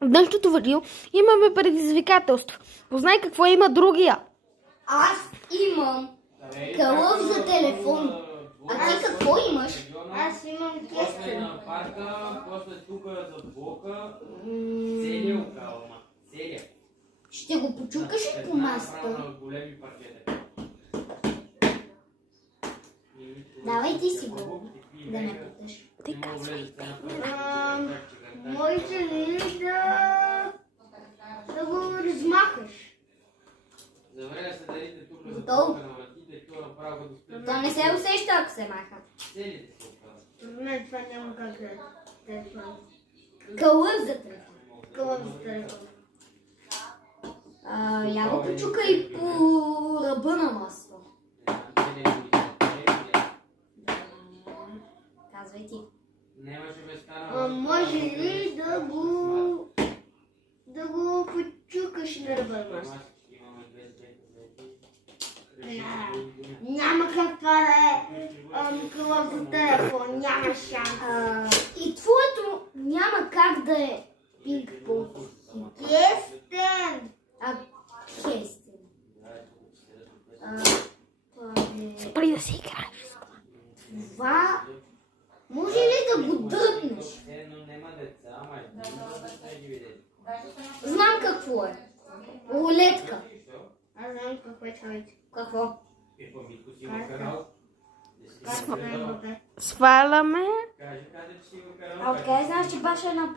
В днешното видео имаме предизвикателство. Познай какво има другия. Аз имам кълъв за телефон. А ти какво имаш? Аз имам кестен. На парка, после тук за блока, целия окалма. Целия. Ще го почукаш ли по масата? Големи паркета. Давай ти си го, да ме питаш. Ти казвай. Може ли да го размахаш? Завреля се дарите тук за Готово. блока на вратите и това направо да спрете. То не се усеща, ако се маха. Целите се оказват. Не, това няма как да е телефон. Кълъв за телефон. Кълъв за телефон. Я го почукай по ръба на масата. Казвай ти. Нямаше бе стана. Може ли да го почукаш на ръба на масата? Няма как това да е кълъв за телефон. Няма шанс. И твоето няма как да е пинг-понг. Кестен! Кестен. Спри да си играеш. Това може ли да го дръпнеш? Но нема деца, ама не ги видите. Знам какво е. Рулетка. Аз знам какво е това. Какво? Какво Митко си го карал? Сваляме. Каже, че си го карал. Откъде знаеш, че баш е на